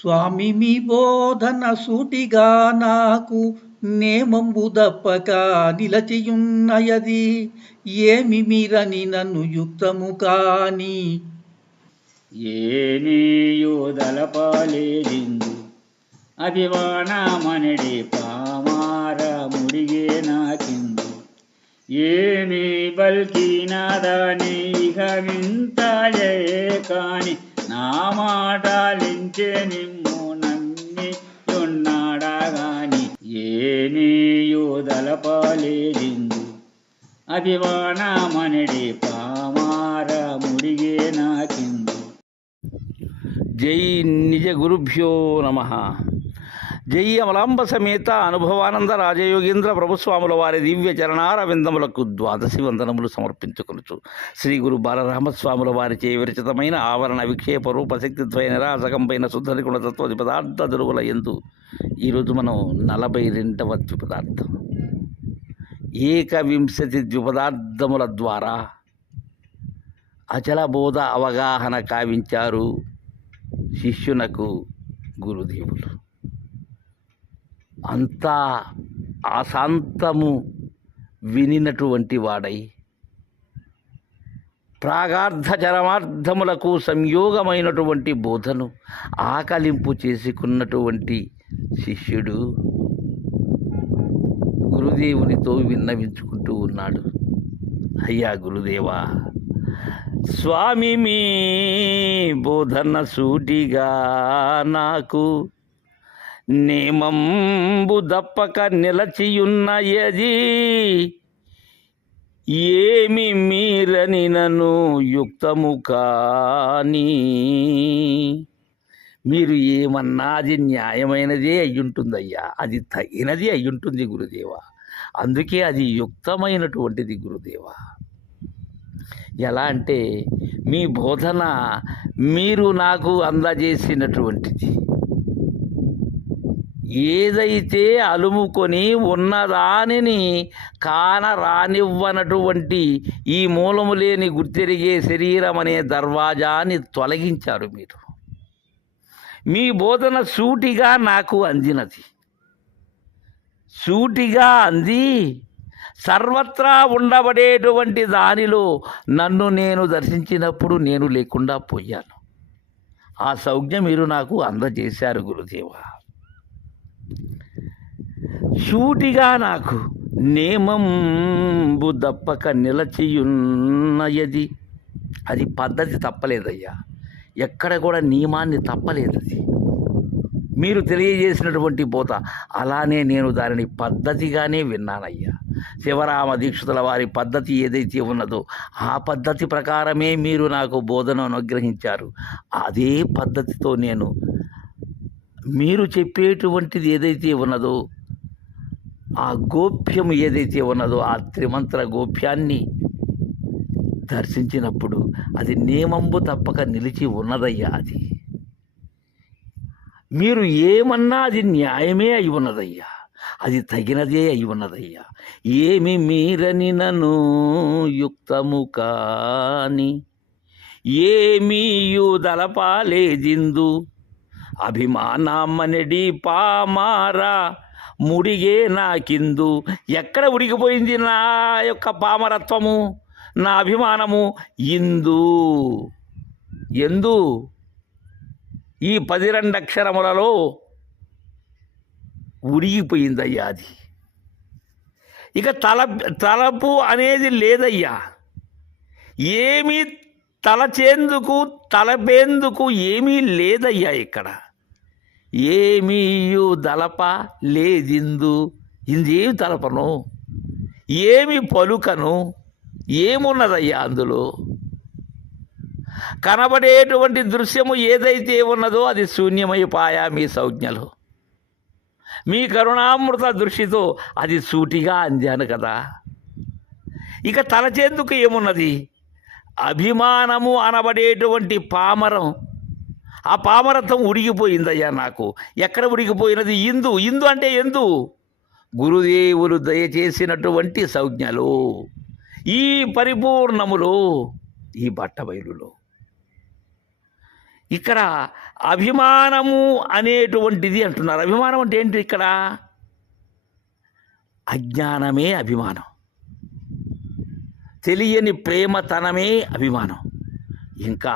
స్వామి మీ బోధన సూటిగా నాకు నేమంబు దప్పక నిలచియున్నయది ఏమి మీరని నన్ను యుక్తము కాని ఏమీయు దళపాలేదిందు అభిమానమనడి పామార ముడిగే నాకిందు ఏమి బల్కినాదాని ఇక వింతాయే కాని నా మాటలించే నిమ్ము నమ్మి ఉన్నాడా గాని ఏమీయు దళపాలేదిందు అభిమానమనడి పామార ముడిగే నాకిందు. జై నిజ గురుభ్యో నమ. జై అమలాంబ సమేత అనుభవానంద రాజయోగేంద్ర ప్రభుస్వాముల వారి దివ్య చరణార విందములకు ద్వాదశి వందనములు సమర్పించుకొనుచు శ్రీ గురు బాలరామస్వాముల వారిచే విరచితమైన ఆవరణ విక్షేప రూపశక్తిద్వయ నిరాసకంపైన శుద్ధ గుణతత్వ ద్విపదార్థ దురువుల యందు ఈరోజు మనం 42వ ద్విపదార్థం ఏకవింశతి ద్విపదార్థముల ద్వారా అచల బోధ అవగాహన కావించారు శిష్యునకు గురుదేవులు. అంతా ఆశాంతము వినినటువంటి వాడై ప్రాగార్థ చరమార్థములకు సంయోగమైనటువంటి బోధను ఆకలింపు చేసుకున్నటువంటి శిష్యుడు గురుదేవునితో విన్నవించుకుంటూ ఉన్నాడు. అయ్యా గురుదేవా, స్వామి మీ బోధన సూటిగా నాకు నేమంబు దప్పక నిలచియున్నయది ఏమి మీరని నన్ను యుక్తము కాని మీరు ఏమన్నాది న్యాయమైనదే అయ్యుంటుందయ్యా, అది తగినది అయ్యుంటుంది గురుదేవా, అందుకే అది యుక్తమైనటువంటిది గురుదేవా. ఎలా అంటే మీ బోధన మీరు నాకు అందజేసినటువంటిది ఏదైతే అలుముకొని ఉన్నదానిని కాన రానివ్వనటువంటి ఈ మూలము లేని గుర్తెరిగే శరీరం అనే దర్వాజాన్ని తొలగించారు మీరు. మీ బోధన సూటిగా నాకు అందినది, సూటిగా అంది సర్వత్రా ఉండబడేటువంటి దానిలో నన్ను నేను దర్శించినప్పుడు నేను లేకుండా పోయాను. ఆ సౌజ్ఞ మీరు నాకు అందజేశారు గురుదేవా. సూటిగా నాకు నేమంబు దప్పక నిలచియున్నయది, అది పద్ధతి తప్పలేదయ్యా, ఎక్కడ కూడా నియమాన్ని తప్పలేదు. అది మీరు తెలియజేసినటువంటి బోధ అలానే నేను దానిని పద్ధతిగానే విన్నానయ్యా. శివరామ దీక్షితుల వారి పద్ధతి ఏదైతే ఉన్నదో ఆ పద్ధతి ప్రకారమే మీరు నాకు బోధనను అనుగ్రహించారు. అదే పద్ధతితో నేను మీరు చెప్పేటువంటిది ఏదైతే ఉన్నదో ఆ గోప్యం ఏదైతే ఉన్నదో ఆ త్రిమంత్ర గోప్యాన్ని దర్శించినప్పుడు అది నియమంబు తప్పక నిలిచి ఉన్నదయ్యా. అది మీరు ఏమన్నా అది న్యాయమే అయి ఉన్నదయ్యా, అది తగినదే అయి ఉన్నదయ్యా. ఏమి మీరని నన్ను యుక్తము కాని ఏమీయు దళపాలేదిందు అభిమానమనడి పామారా ముడిగే నాకిందు. ఎక్కడ ఉడికిపోయింది నా యొక్క పామరత్వము, నా అభిమానము? ఎందు ఈ 12 అక్షరములలో ఉడిగిపోయిందయ్యా. అది ఇక తలపు అనేది లేదయ్యా. ఏమీ తలచేందుకు తలపేందుకు ఏమీ లేదయ్యా. ఇక్కడ ఏమీయు దళప లేదిందు, ఇందేమి తలపను, ఏమి పలుకను, ఏమున్నదయ్యా అందులో? కనబడేటువంటి దృశ్యము ఏదైతే ఉన్నదో అది శూన్యమైపాయా మీ సంజ్ఞలు. మీ కరుణామృత దృష్టితో అది సూటిగా అందాను కదా. ఇక తలచేందుకు ఏమున్నది? అభిమానము అనబడేటువంటి పామరం, ఆ పామరత్వం ఉడిగిపోయిందయ్యా నాకు. ఎక్కడ ఉడిగిపోయినది? ఇందు అంటే ఎందు? గురుదేవులు దయచేసినటువంటి సంజ్ఞలు, ఈ పరిపూర్ణములో, ఈ బట్టబయలులో. ఇక్కడ అభిమానము అనేటువంటిది అంటున్నారు. అభిమానం అంటే ఏంటి? ఇక్కడ అజ్ఞానమే అభిమానం, తెలియని ప్రేమతనమే అభిమానం, ఇంకా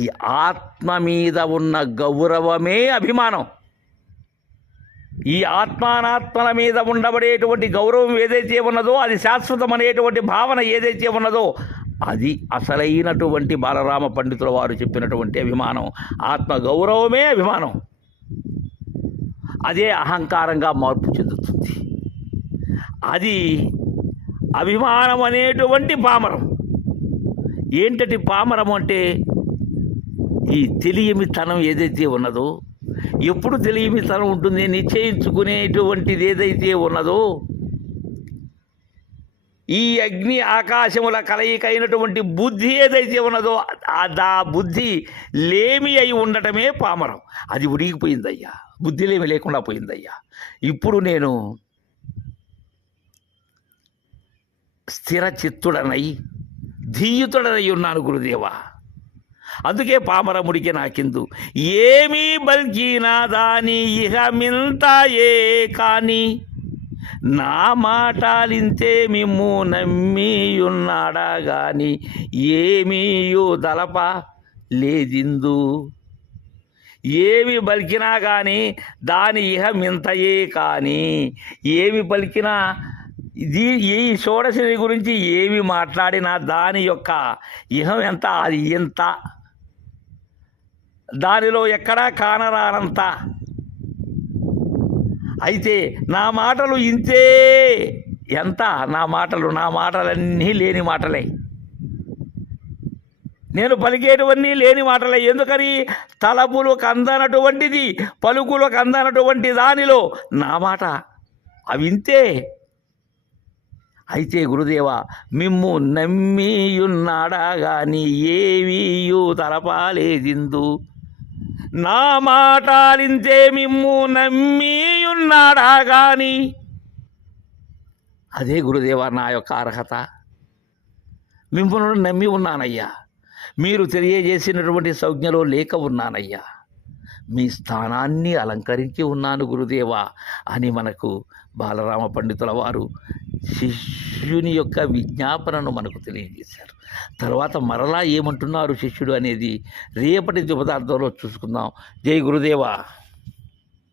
ఈ ఆత్మ మీద ఉన్న గౌరవమే అభిమానం. ఈ ఆత్మానాత్మల మీద ఉండబడేటువంటి గౌరవం ఏదైతే ఉన్నదో, అది శాశ్వతం అనేటువంటి భావన ఏదైతే ఉన్నదో, అది అసలైనటువంటి బాలరామ పండితుల వారు చెప్పినటువంటి అభిమానం. ఆత్మ గౌరవమే అభిమానం. అదే అహంకారంగా మార్పు చెందుతుంది. అది అభిమానం అనేటువంటి పామరం. ఏంటంటే పామరం అంటే ఈ తెలియమితనం ఏదైతే ఉన్నదో, ఎప్పుడు తెలియమితనం ఉంటుంది నిశ్చయించుకునేటువంటిది ఏదైతే ఉన్నదో, ఈ అగ్ని ఆకాశముల కలయిక అయినటువంటి బుద్ధి ఏదైతే ఉన్నదో, ఆ బుద్ధి లేమి అయి ఉండటమే పామరం. అది ఉడిగిపోయిందయ్యా, బుద్ధి లేమి లేకుండా పోయిందయ్యా. ఇప్పుడు నేను స్థిర చిత్తుడనై ధీయుతుడనై ఉన్నాను గురుదేవా. అందుకే పామరముడికి నాకిందు ఏమీ బల్కినా దాని ఇహ మింతాయే కాని నా మాటలింతే మిమ్ము నమ్మియున్నాడా గాని ఏమీయు దలప లేదిందు. ఏమి పలికినా కానీ దాని ఇహ మింతయే కానీ, ఏమి పలికినా ఈ షోడశని గురించి ఏమి మాట్లాడినా దాని యొక్క ఇహం ఎంత, అది ఎంత, దానిలో ఎక్కడా కానరానంత. అయితే నా మాటలు ఇంతే. ఎంత? నా మాటలన్నీ లేని మాటలే. నేను పలికేటివన్నీ లేని మాటలే. ఎందుకని? తలపులకు అందనటువంటిది, పలుకులకు అందనటువంటి దానిలో నా మాట అవింతే. అయితే గురుదేవా, మిమ్ము నమ్మియున్నాడా గాని ఏవీయు తలపాలేదిందు. నా మాటలింతే మిమ్ము నమ్మియున్నాడా గాని. అదే గురుదేవా నా యొక్క అర్హత. మిమ్మల్ని నమ్మి ఉన్నానయ్యా. మీరు తెలియజేసినటువంటి సంజ్ఞలో లేక ఉన్నానయ్యా. మీ స్థానాన్ని అలంకరించి ఉన్నాను గురుదేవా అని మనకు బాలరామ పండితుల వారు శిష్యుని యొక్క విజ్ఞాపనను మనకు తెలియజేశారు. తర్వాత మరలా ఏమంటున్నారు శిష్యుడు అనేది రేపటి పదార్థంలో చూసుకుందాం. జై గురుదేవా.